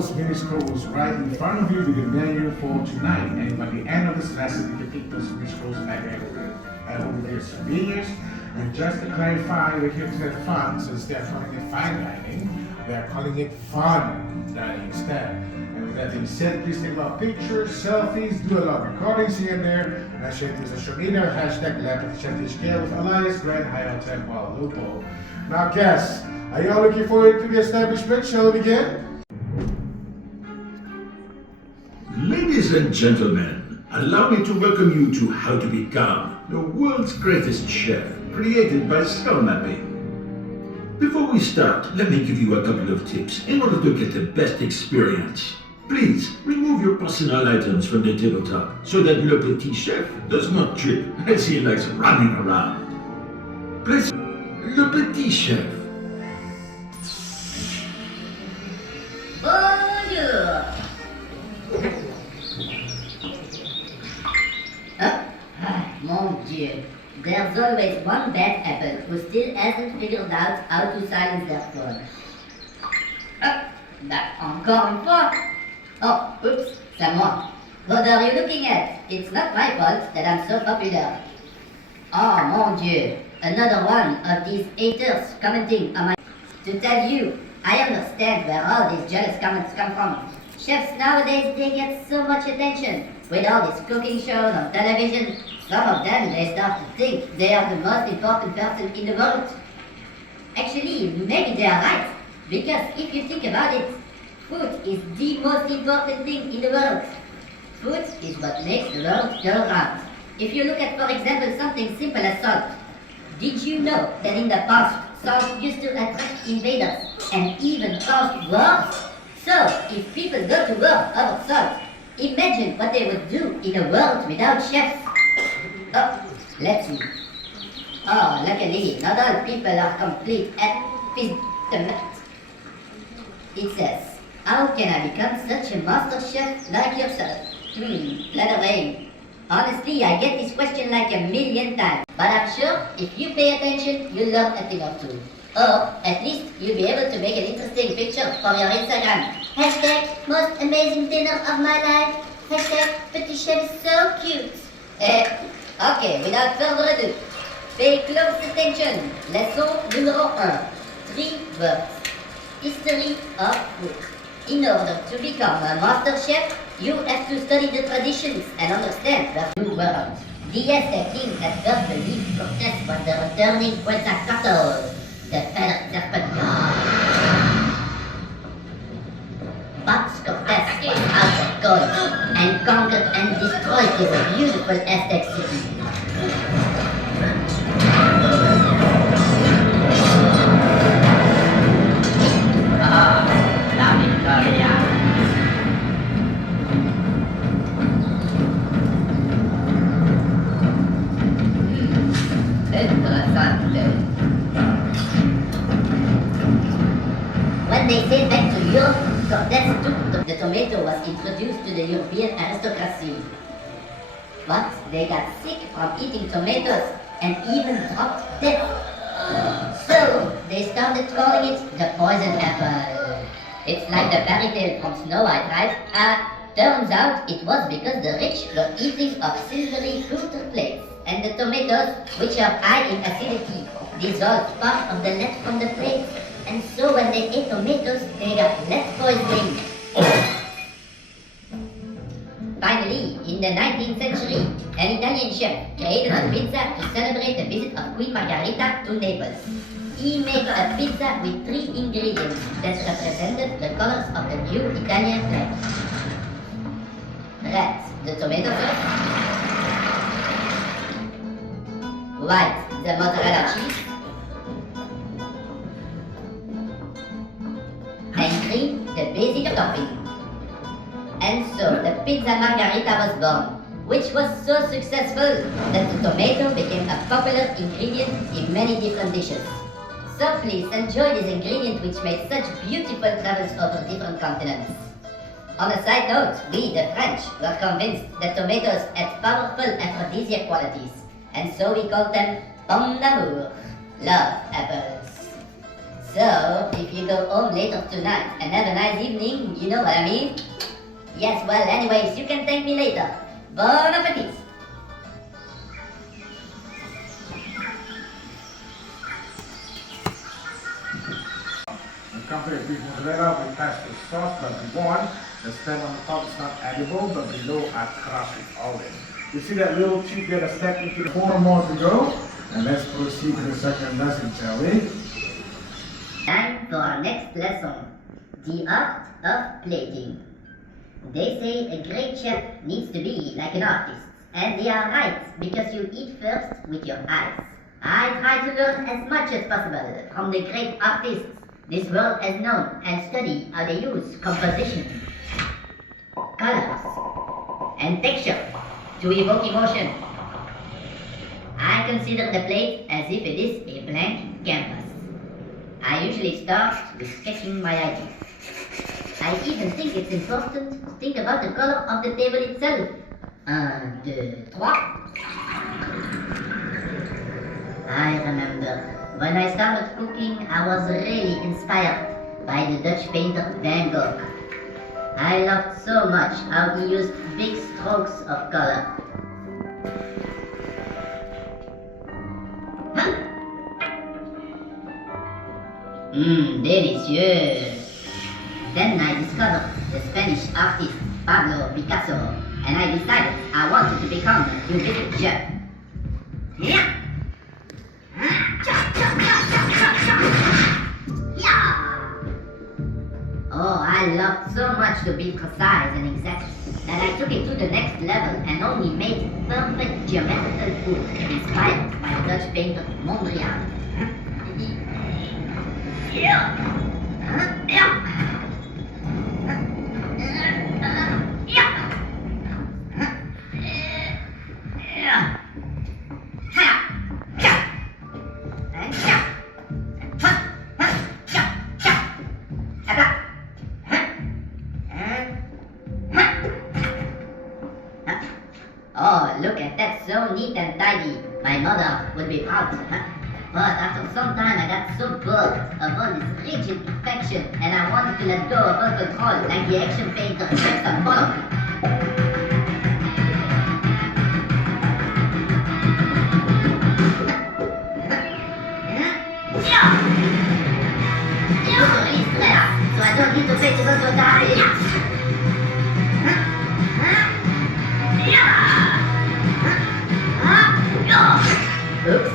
those mini scrolls right in front of you with the menu for tonight. And by the end of this lesson, you can take those mini scrolls back at home with your souvenirs. And just to clarify, we're here to have fun, so instead of calling it fine dining, we are calling it fun dining instead. And with that being said, please take a lot of pictures, selfies, do a lot of recordings here and there, and share it to social media, hashtag Petit Chef with Elias, Grand Hyatt Hotel Kuala Lumpur. Now guests, are you all looking forward to the establishment? Shall we begin? Ladies and gentlemen, allow me to welcome you to How to Become the World's Greatest Chef, created by Skull Mapping. Before we start, let me give you a couple of tips in order to get the best experience. Please, remove your personal items from the tabletop so that Le Petit Chef does not trip as he likes running around. Place Le Petit Chef. Bonjour. Mon Dieu. There's always one bad apple who still hasn't figured out how to silence their phone. Encore une fois. Oh, oops, c'est moi. What are you looking at? It's not my fault that I'm so popular. Oh, mon Dieu. Another one of these haters commenting on my... To tell you, I understand where all these jealous comments come from. Chefs nowadays, they get so much attention. With all these cooking shows on television, some of them, they start to think they are the most important person in the world. Actually, maybe they are right. Because if you think about it, food is the most important thing in the world. Food is what makes the world go round. If you look at, for example, something simple as salt. Did you know that in the past, salt used to attract invaders and even cause wars? So, if people go to war over salt, imagine what they would do in a world without chefs. Oh, let's see. Oh, luckily, not all people are complete and fistement. It says, how can I become such a master chef like yourself? Flattering. Honestly, I get this question like a million times. But I'm sure if you pay attention, you'll learn a thing or two. Or at least you'll be able to make an interesting picture for your Instagram. Hashtag most amazing dinner of my life. Hashtag Petit Chef is so cute. Okay, without further ado, pay close attention. Leçon numéro 1. 3 words. History of food. In order to become a master chef, you have to study the traditions and understand the new world. The Aztec king at first believed Cortés was the returning Quetzalcoatl, the feathered serpent god. But Cortés was out of gold and conquered and destroyed this beautiful Aztec city. La Victoria. When they sailed back to Europe, Cortés took the tomato was introduced to the European aristocracy. But they got sick from eating tomatoes and even dropped dead. So they started calling it the poison apple. It's like the fairy tale from Snow White, right? Turns out it was because the rich were eating of silvery filter plates, and the tomatoes, which are high in acidity, dissolved part of the lead from the plate, and so when they ate tomatoes, they got lead poisoning. Finally, in the 19th century, an Italian chef created a pizza to celebrate the visit of Queen Margherita to Naples. He made a pizza with 3 ingredients that represented the colors of the new Italian flag. Red, the tomato sauce. White, the mozzarella cheese. And green, the basic topping. And so the pizza margherita was born, which was so successful that the tomato became a popular ingredient in many different dishes. So please enjoy this ingredient which made such beautiful travels over different continents. On a side note, we, the French, were convinced that tomatoes had powerful aphrodisiac qualities, and so we called them pommes d'amour, love apples. So, if you go home later tonight and have a nice evening, you know what I mean? Yes, well, anyways, you can thank me later. Bon appetit! When come to the beef mozzarella, we pass the sauce, but we warn, the stem on the top is not edible, but below are crushed with olive. You see that little tube there that's stuck into the 4 more to go? And let's proceed to the second lesson, shall we? Time for our next lesson, the art of plating. They say a great chef needs to be like an artist, and they are right, because you eat first with your eyes. I try to learn as much as possible from the great artists this world has known and study how they use composition, colors, and texture to evoke emotion. I consider the plate as if it is a blank canvas. I usually start with sketching my ideas. I even think it's important to think about the color of the table itself. 1, 2, 3. I remember when I started cooking, I was really inspired by the Dutch painter Van Gogh. I loved so much how he used big strokes of color. Delicious! Then I discovered the Spanish artist Pablo Picasso, and I decided I wanted to become a prolific chef. Yeah. Oh, I loved so much to be precise and exact that I took it to the next level and only made perfect geometrical food inspired by the Dutch painter Mondrian. Oh, look at that, so neat and tidy. My mother would be proud. But after some time I got so bored of all this rigid perfection and I wanted to let go of all control like the action painter Jackson Pollock. To release stress, so I don't need to face it all the time. Oops.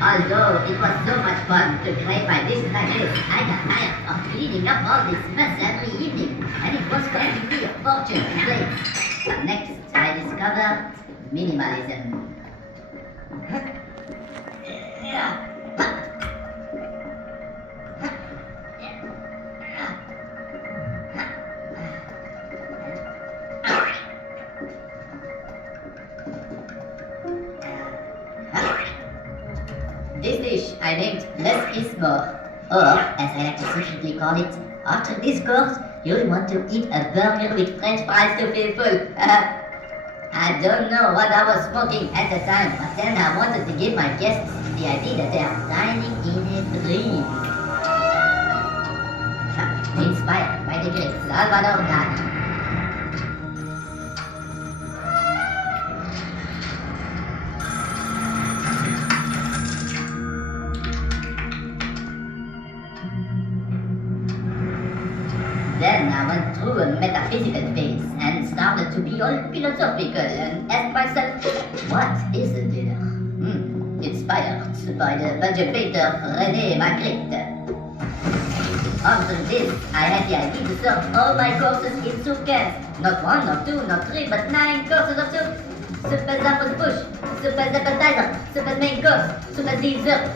Although it was so much fun to create my dish like this, I got tired of cleaning up all this mess every evening, and it was costing me a fortune to play. Next, I discovered minimalism. This dish I named Less is More, or as I like to secretly call it, after this course, you'll want to eat a burger with French fries to feel full. I don't know what I was smoking at the time, but then I wanted to give my guests the idea that they are dining in a dream. Inspired by the great Salvador Dali. Then I went through a metaphysical phase and started to be all philosophical and asked myself, what is a dinner? Inspired by the budget painter René Magritte. After this, I had the idea to serve all my courses in soup cans. Not 1, not 2, not 3, but 9 courses of soup. Soup as apple bush, soup as appetizer, soup as main course, soup as dessert.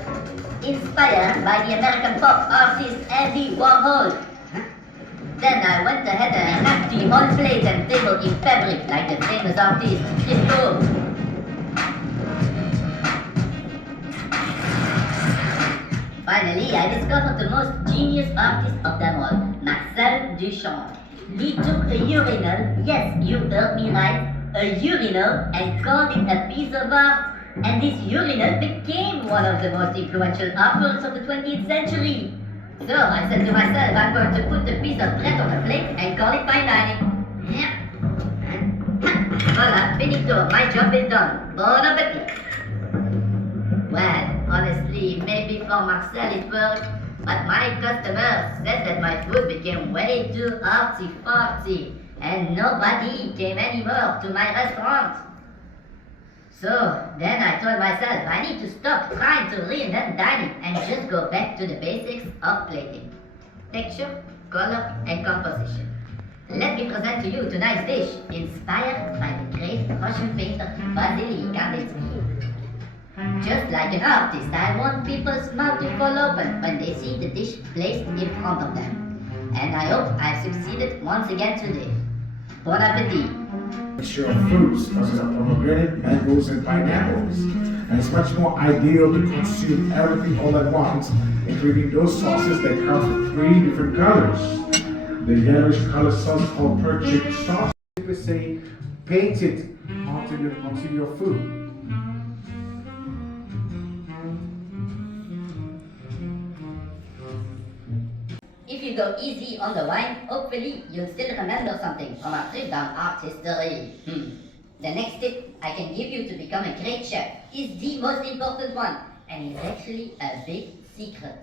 Inspired by the American pop artist Andy Warhol. Then I went ahead and wrapped the whole plate and table in fabric like the famous artist Tricot. Finally, I discovered the most genius artist of them all, Marcel Duchamp. He took a urinal, yes, you heard me right, a urinal, and called it a piece of art. And this urinal became one of the most influential artworks of the 20th century. So I said to myself, I'm going to put a piece of bread on a plate and call it fine dining. Voila, finito, my job is done. Bon appetit. Well, honestly, maybe for Marcel it worked, but my customers said that my food became way too artsy-fartsy, and nobody came anymore to my restaurant. So then I told myself I need to stop trying to reinvent dining and just go back to the basics of plating. Texture, color, and composition. Let me present to you tonight's dish, inspired by the great Russian painter Vasily Kandinsky. Just like an artist, I want people's mouth to fall open when they see the dish placed in front of them. And I hope I've succeeded once again today. Bon appetit! Mixture of fruits, such as pomegranate, mangoes, and pineapples. And it's much more ideal to consume everything all at once, including those sauces that come from 3 different colors. The yellowish color sauce called perchic sauce. Simply say, paint it onto your food. If you go easy on the wine, hopefully you'll still remember something from our trip down art history. The next tip I can give you to become a great chef is the most important one, and it's actually a big secret.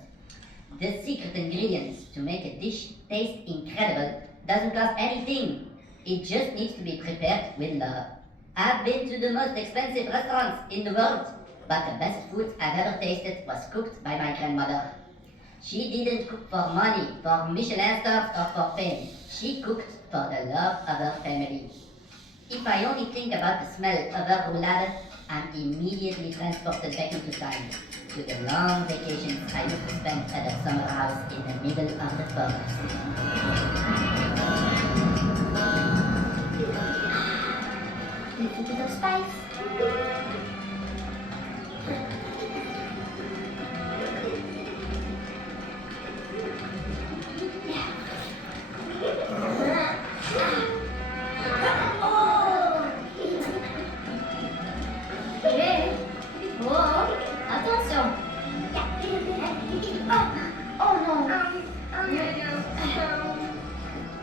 The secret ingredients to make a dish taste incredible doesn't cost anything. It just needs to be prepared with love. I've been to the most expensive restaurants in the world, but the best food I've ever tasted was cooked by my grandmother. She didn't cook for money, for Michelin stars, or for fame. She cooked for the love of her family. If I only think about the smell of her roulade, I'm immediately transported back into time, to the long vacations I used to spend at a summer house in the middle of the forest. Little bit of spice.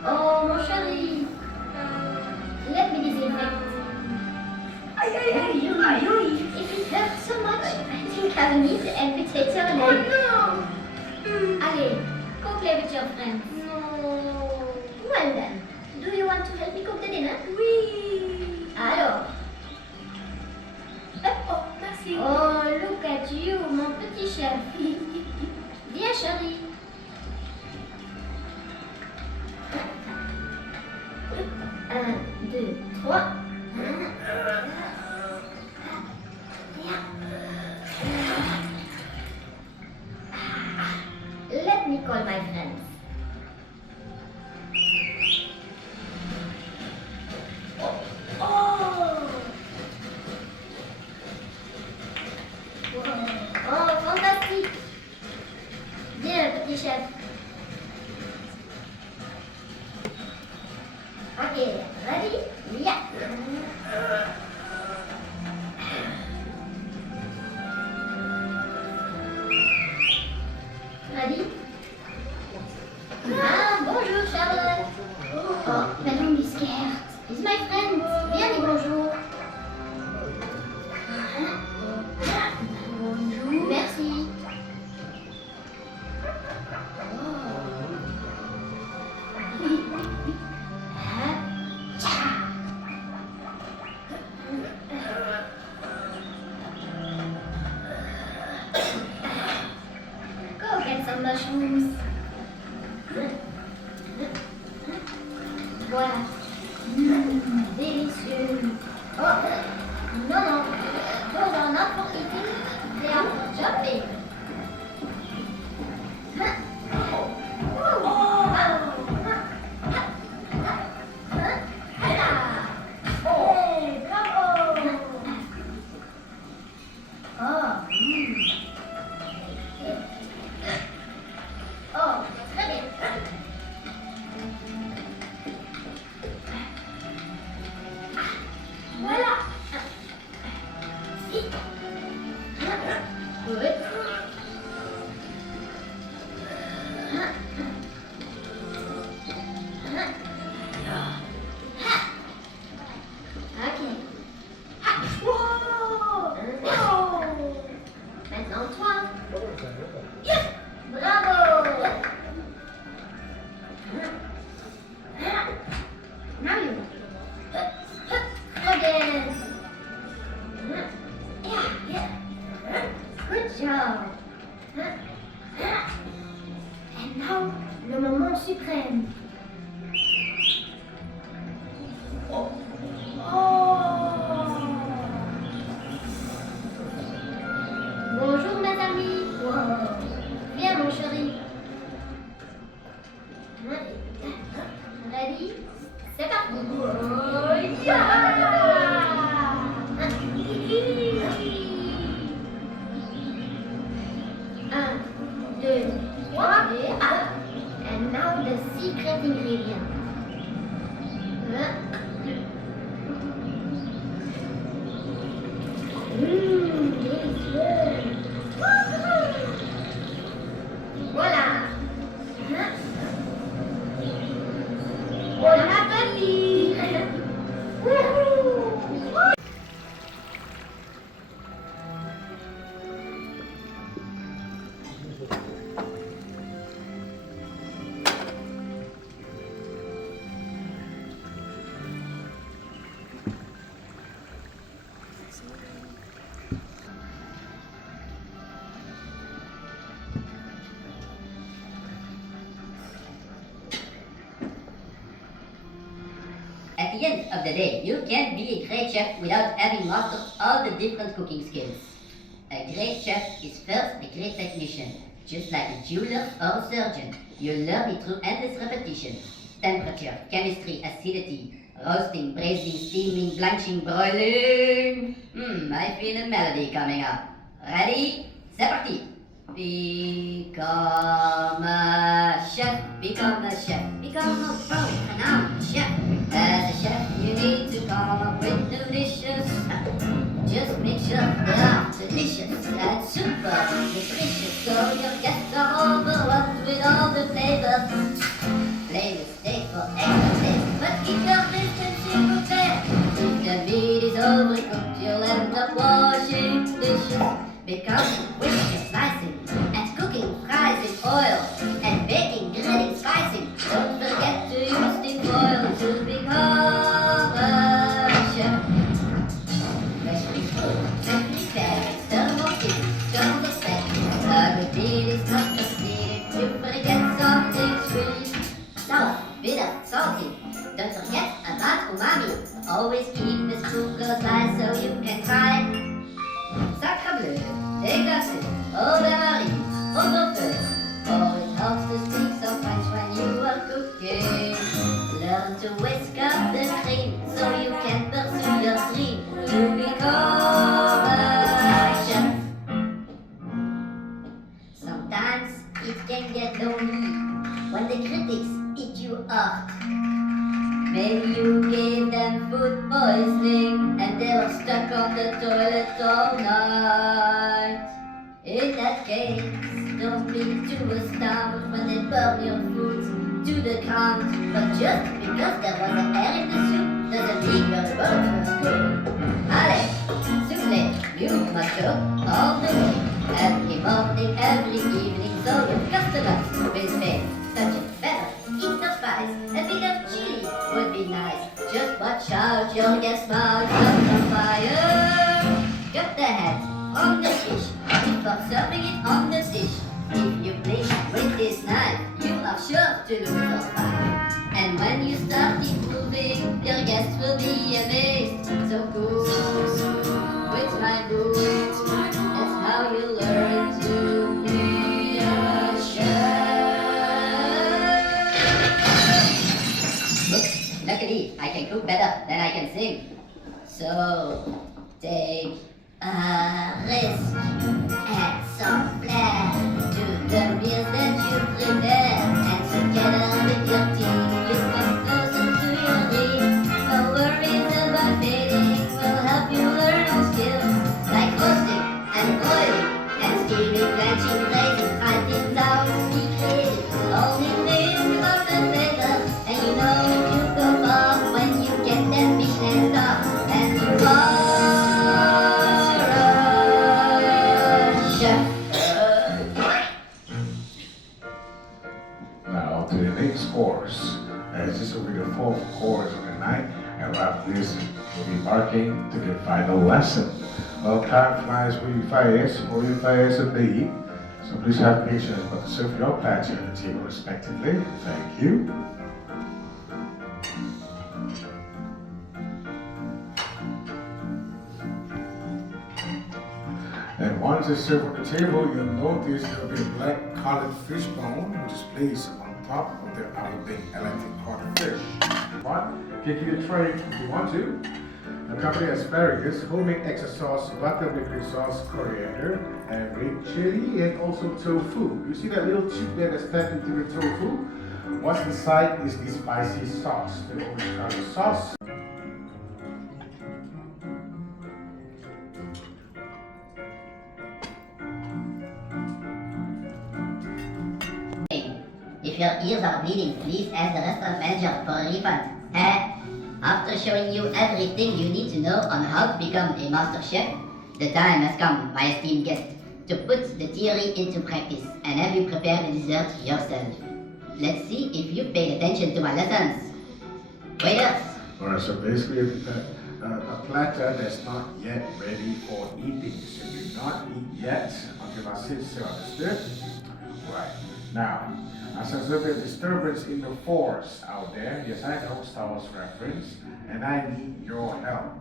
Oh, mon chéri. Let me disinfect. If it hurts so much, I think I'll need to amputate your leg. Oh no! Allez, go play with your friends. No. Well then, do you want to help me cook the dinner? Oui. Alors. Oh, merci. Oh, look at you, mon petit chef. Viens, chérie. 1, 2, 3. Let me call my friends. Oh, fantastique. Bien, petit chef. Okay, ready? Yeah. Ready? Ah, bonjour Charlotte. Oh, but don't be scared. It's my friend. Viens dis bonjour. Bonjour. Merci. Go get some mushrooms. suprême. Oh. Bonjour mes amis. Viens mon chéri. Ready? C'est parti. Un, deux, trois, and now the secret ingredient. Délicieux. Voilà. Bon appétit. At the end of the day, you can't be a great chef without having mastered all the different cooking skills. A great chef is first a great technician, just like a jeweler or a surgeon. You learn it through endless repetition. Temperature, chemistry, acidity, roasting, braising, steaming, blanching, broiling. I feel a melody coming up. Ready? C'est parti! Become a chef, become a chef, become a pro, and I'm a chef. As a chef, you need to come up with new dishes. Just make sure they are delicious and super nutritious, so your guests are overwhelmed with all the flavors. Play with steak for extra taste, but keep your distance, s'il vous plaît. If the meat is overcooked, you'll end up washing dishes. Because with your slicing and cooking fries in oil and baking, grilling, spicing, don't forget to use tin foil to become a chef. Freshly cooked, freshly fed, stir more tea, stir the set. A good deal is not complete if you forget something sweet. Sour, bitter, salty. Don't forget about umami. Always keep the spoon close by so you can try. Sacre bleu, déglacé, eau de Marie, au feu. For it helps to speak some French when you are cooking. Learn to whisk up the cream so you can pursue your dream to become a chef. Sometimes it can get lonely when the critics eat you up. Maybe you gave them food poisoning and they were stuck on the toilet all night. In that case, don't be too astounded when they burn your food to the ground. But just because there was an air in the soup doesn't mean your bird was good. Allez, soufflez, you must go all the way. Every morning, every evening, so your customers will say, such a better, eat the spice, a bit of chili would be nice. Just watch out, your guest mouth comes on fire. Cut the head from the fish before serving it on the dish. If you blink with this knife, you are sure to lose your fight. And when you start improving, your guests will be amazed. So cool, with my boots, that's how you learn to be a chef. Look, luckily, I can cook better than I can sing. So, take a risk, add some flair to the meals that you prepare, and together with your team, you come closer to your dream. No worries about failing, we'll help you learn new skills, like roasting and boiling, and steaming, blanching, braising, frying things out, be creative, only live of the flavor, and you know you go far when you get that Michelin star, and you are Now to the next course. This will be the fourth course of the night, and after this, we'll be embarking to the final lesson. Well, time flies really fast indeed. So please have patience but to serve your platter at the table respectively. Thank you. And once it's served on the table, you'll notice there will be a black colored fish bone which is placed on top of the outer big electric cod fish. But kick you the tray if you want to. Accompany asparagus, homemade extra sauce, butter liquid sauce, coriander, and red chili, and also tofu. You see that little tube there that's stuck into the tofu? What's inside is the spicy sauce, the orange color sauce. If your ears are bleeding, please ask the restaurant manager for a refund. After showing you everything you need to know on how to become a master chef, the time has come, my esteemed guest, to put the theory into practice and have you prepare the dessert yourself. Let's see if you paid attention to my lessons. Waiters! Alright, so basically a platter that's not yet ready for eating. So do not eat yet until I say so, understood? Right. Now, as there's a little bit of disturbance in the force out there, yes, I know Star Wars reference, and I need your help.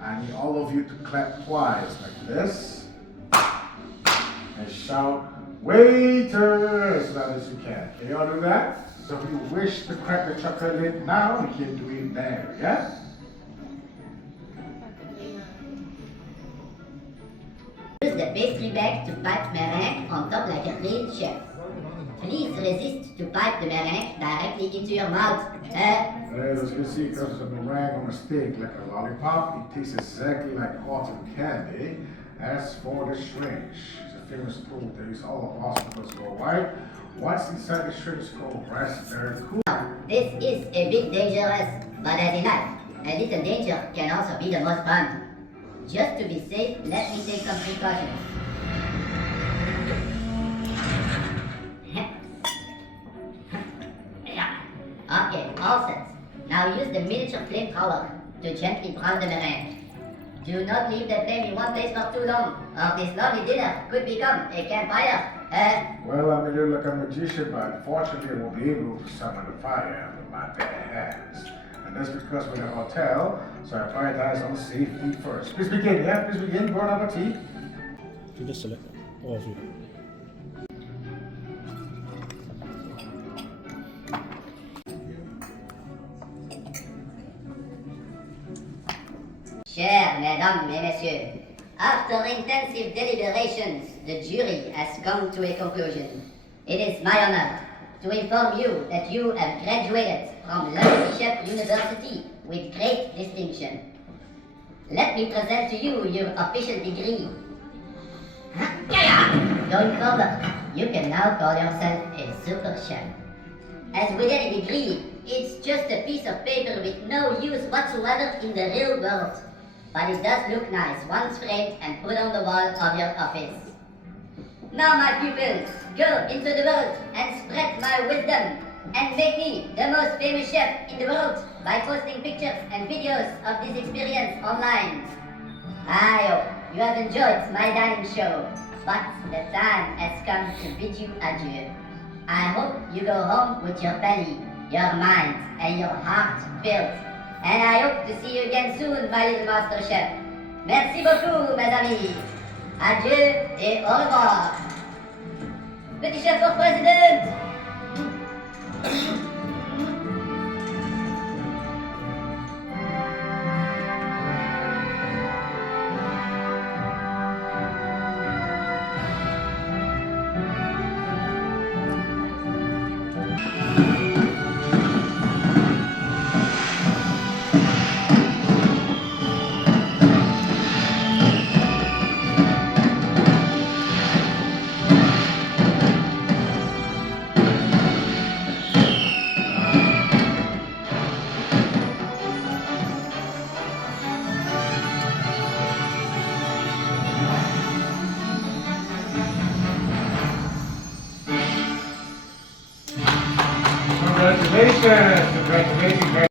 I need all of you to clap twice like this and shout, "Waiter!" as loud as you can. Can you all do that? So if you wish to crack the chocolate lid now, you can do it there, yeah? Use the pastry bag to pipe meringue on top like a real chef. Please resist to pipe the meringue directly into your mouth. As you can see, it comes with a meringue on a stick like a lollipop. It tastes exactly like cotton candy. As for the shrimp, it's a famous tool that is all of hospitals worldwide. What's inside the shrimp is called raspberry cool. This is a bit dangerous, but as in life, a little danger can also be the most fun. Just to be safe, let me take some precautions. Okay, all set. Now use the miniature flamethrower to gently brown the meringue. Do not leave the flame in one place for too long, or this lovely dinner could become a campfire. Well, I'm a little like a magician, but unfortunately I won't be able to summon the fire with my bare hands. And that's because we're in a hotel, so I prioritize on safety first. Please begin, yeah? Please begin. Bon appetit. You just select all of you. Chers mesdames et messieurs, after intensive deliberations, the jury has come to a conclusion. It is my honor to inform you that you have graduated from Petit Chef University with great distinction. Let me present to you your official degree. Going forward, you can now call yourself a super chef. As with any degree, it's just a piece of paper with no use whatsoever in the real world. But it does look nice once framed and put on the wall of your office. Now, my pupils, go into the world and spread my wisdom and make me the most famous chef in the world by posting pictures and videos of this experience online. I hope you have enjoyed my dining show, but the time has come to bid you adieu. I hope you go home with your belly, your mind, and your heart filled. And I hope to see you again soon, my little master chef. Merci beaucoup, mes amis. Adieu et au revoir. Petit chef for president. Congratulations! Congratulations!